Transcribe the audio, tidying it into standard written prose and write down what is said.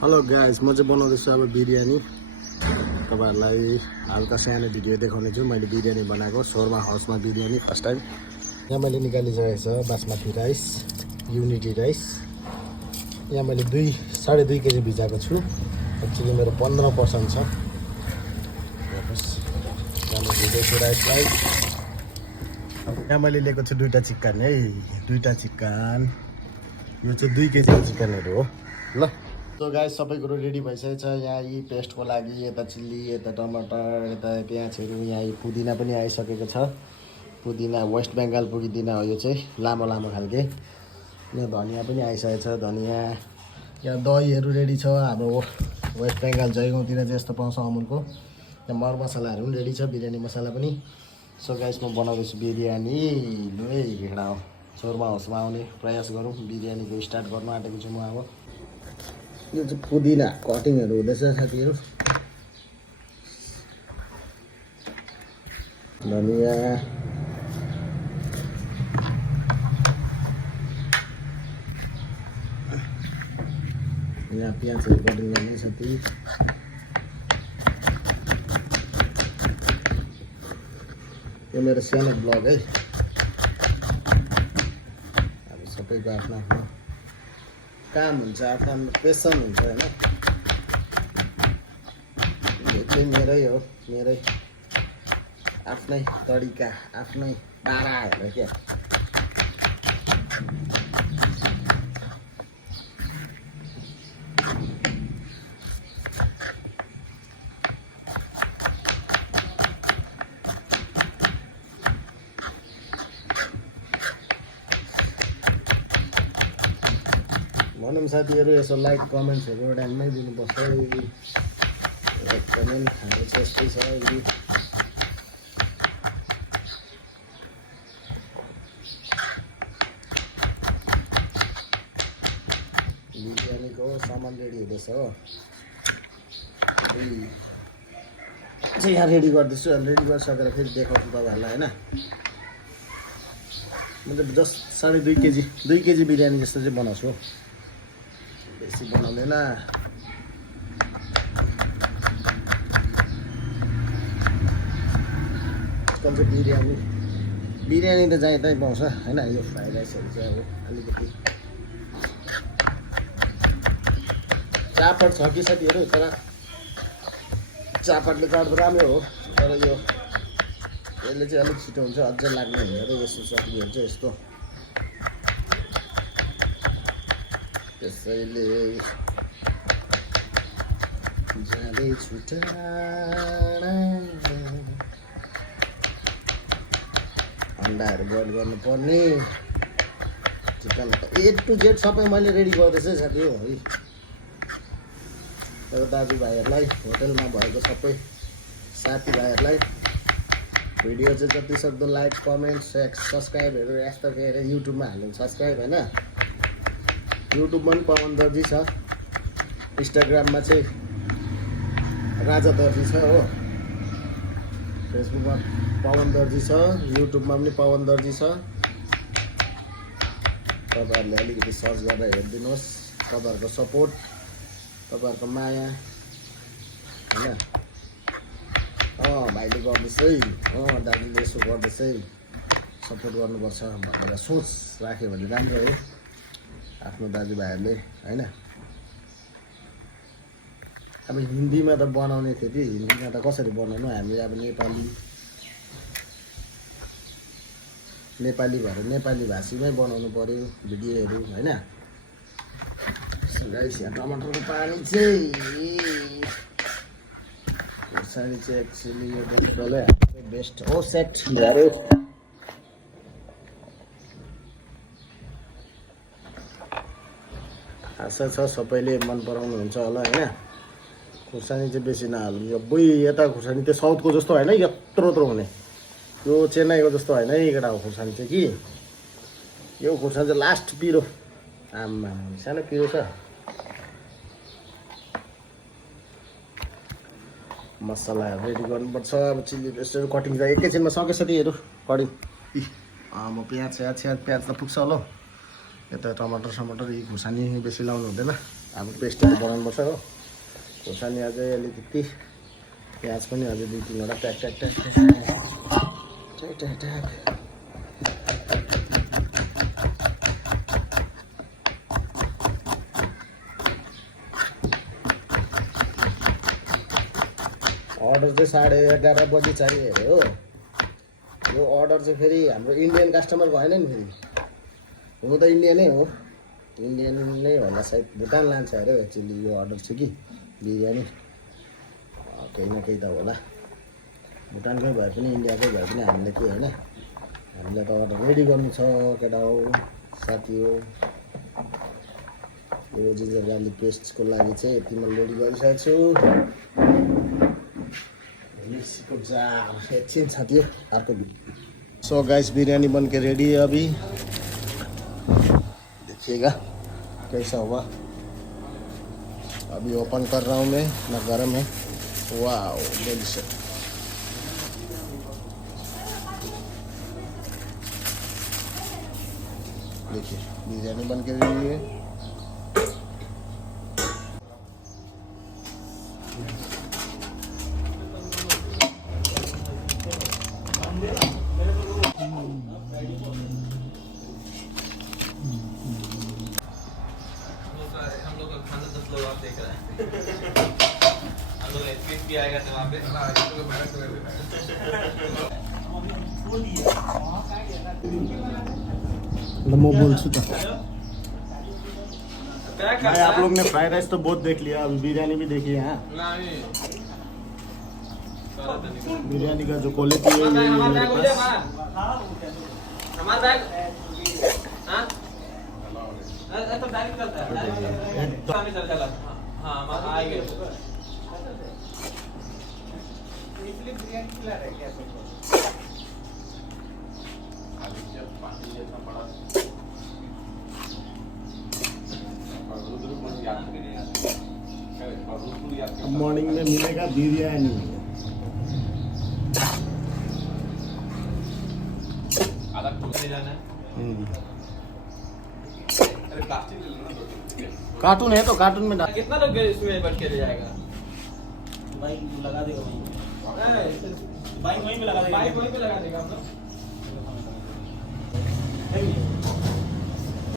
Hello guys, म चाहिँ बनाउँदैछु अब बिरयानी। तपाईहरुलाई हल्का सानो भिडियो देखाउने छु। मैले बिरयानी बनाएको शोरमा हाउसमा बिरयानी फर्स्ट टाइम। यहाँ मैले निकालिसकेको छ बासमती राइस, युनिटी राइस। यहाँ मैले 2.5 केजी भिजाएको छु। एक्चुअली मेरो 15% छ। हेर्नुस्, यहाँ मैले भिजाएको राइसलाई। यहाँ मैले लिएको छु 2टा चिकन है, 2टा चिकन। यो चाहिँ 2 केजीको चिकनहरु हो ल। तो गाइस सबै कुरो रेडी भइसकेको छ। यहाँ यी पेस्टको लागि यता चिल्ली, यता टमाटर, यता प्याजहरू, यहाँ यी पुदिना पनि आइसकेको छ। पुदिना वेस्ट बेङ्गाल पुदिना हो यो चाहिँ, लामो लामो खालके। यहाँ धनिया पनि आइसकेको छ, धनिया। यहाँ दहीहरू रेडी छ। हाम्रो वेस्ट बेङ्गाल जयगाउँतिर चाहिँ यस्तो पाउँछ अमुलको। यहाँ मरमसलाहरू पनि रेडी छ, बिरयानी मसला पनि। सो गाइस म बनाउँदैछु बिरयानी। लु है भेडा हो, शोरमा हाउसमा आउने प्रयास गरौँ। बिरयानीको स्टार्ट गर्नु आँटेको छु म अब। यो चाहिँ पुदिना कटिङहरू हुँदैछ साथीहरू। धनिया, यहाँ प्याजहरू कटिङ गर्ने साथी। यो मेरो सानो ब्लग है। अब सबैको आफ्नो आफ्नो काम हुन्छ, आफ्नो पेसन हुन्छ हैन। यो चाहिँ मेरै हो, मेरै आफ्नै तरिका, आफ्नै पाराहरू क्या। भनौँ साथीहरू, यसो लाइक कमेन्ट्सहरू टाइममै दिनुपर्छ। एकदमै हाम्रो चेष्टै छ यदि। बिरयानीको सामान रेडी हुँदैछ हो। चाहिँ यहाँ रेडी गर्दैछु। रेडी गरिसकेर फेरि देखाउँछु तपाईँहरूलाई होइन। मतलब जस्ट 2.5 केजी, 2 केजी बिरयानी जस्तो चाहिँ बनाउँछु हो, बेसी बनाउँदैन। आजकल चाहिँ बिरयानी त जहीँ तहीँ पाउँछ होइन। यो फ्राइड राइसहरू चाहिँ अब अलिकति चापट छ कि साथीहरू, तर चापटले काट्दा राम्रो हो। तर यो यसले चाहिँ अलिक छिटो हुन्छ, अझै लाग्ने हुन्छ र यस्तो सब्जीहरू चाहिँ यस्तो। त्यसैले जाँदैछु टाढा। अन्डाहरू बोइल गर्नुपर्ने। चिकन A to Z सबै मैले रेडी गर्दैछु साथी हो है। तर दाजुभाइहरूलाई, होटलमा भएको सबै साथीभाइहरूलाई भिडियो चाहिँ जतिसक्दो लाइक कमेन्ट सब्सक्राइबहरू यस्तो फेरि युट्युबमा हाल्नु सब्सक्राइब होइन। युट्युबमा पनि पवन दर्जी छ, इन्स्टाग्राममा चाहिँ राजा दर्जी छ हो, फेसबुकमा पवन दर्जी छ, युट्युबमा पनि पवन दर्जी छ। तपाईँहरूले अलिकति सर्च गरेर हेरिदिनुहोस्। तपाईँहरूको सपोर्ट, तपाईँहरूको माया होइन। भाइले गर्दैछ है, दाजुले यसो गर्दैछ है, सपोर्ट गर्नुपर्छ भनेर सोच राख्यो भने राम्रो हो आफ्नो दाजुभाइहरूले होइन। अब हिन्दीमा त बनाउने थियो कि, हिन्दीमा त कसरी बनाउनु, हामी अब नेपाली भएर नेपाली भाषीमै बनाउनु पर्यो भिडियोहरू होइन। गाइस यहाँ टमाटरको पानी चाहिँ खुर्सानी चाहिँ एक्चुअली यो डल्लै बेस्ट हो। सेट झ्यारो आशा छ सबैले मन पराउनुहुन्छ होला होइन। खुर्सानी चाहिँ बेसी नहाल्नु। यो यता खुर्सानी त्यो साउथको जस्तो होइन, यत्रो हुने। यो चेन्नाईको जस्तो होइन है केटा हो खुर्सानी चाहिँ कि। यो खुर्सानी चाहिँ लास्ट पिरो, आम्मा सानो पिरो छ। मसलाहरू रेडी गर्नुपर्छ। अब चिल्ली पेस्टहरू कटिङ चाहिँ एकैछिनमा सक्यो साथीहरू कटिङ। म प्याज त पुग्छ होला हौ। यता टमाटर यी खुर्सानी बेसी लाउनु हुँदैन। अब पेस्टहरू बनाउनुपर्छ हो। खोर्सानी अझै अलिकति, प्याज पनि अझै 2-3वटा ट्याक ट्याक ट्याक ट्याक ट्याक ट्याक। अर्डर चाहिँ 11:30 बजी चाहियो अरे हो। यो अर्डर चाहिँ फेरि हाम्रो इन्डियन कस्टमर भएन नि। फेरि हुनु त इन्डियनै हो, इन्डियन नै होला सायद, भुटान लान्छ अरे एक्चुअली यो अर्डर चाहिँ कि बिरयानी केही न केही त होला। भुटानकै भए पनि इन्डियाकै भए पनि हामीले के होइन, हामीलाई त अर्डर रेडी गर्नु छ केटा हो साथी हो। यो जिन्जर गार्लिक पेस्टको लागि चाहिँ यति म रेडी गरिसकेको छु। मिक्सीको जार एकछिन साथी हो अर्को। सो गाइस बिरयानी बन के रेडी है अभी, देखिएगा कैसा हुआ। अभी ओपन कर रहा हूँ मैं, ना गरम है। Wow delicious. देखिए बिरयानी बन के रेडी है। भी आएगा तो वहाँ पे मैं बोलूँ तो भाई आप लोग ने फ्राइड राइस तो बहुत देख लिया, अभी बिरयानी भी देखी है। बिरयानी का जो क्वालिटी है ये मेरे पास। हमारा बैग हाँ तो डायरेक्ट चलता है चल चला हाँ आएंगे। इसलिए बिरयानी खिला रहे क्या सबको। मॉर्निंग में मिलेगा बिरयानी। आधा ले जाना है। अरे प्लास्टिक ले लो। कार्टून है तो कार्टून में डाल। कितना लोग इसमें बैठ के ले जाएगा? बाइक लगा देगा वहीं। बाइक वहीं पे लगा देगा। बाइक वहीं पे लगा देगा हम लोग।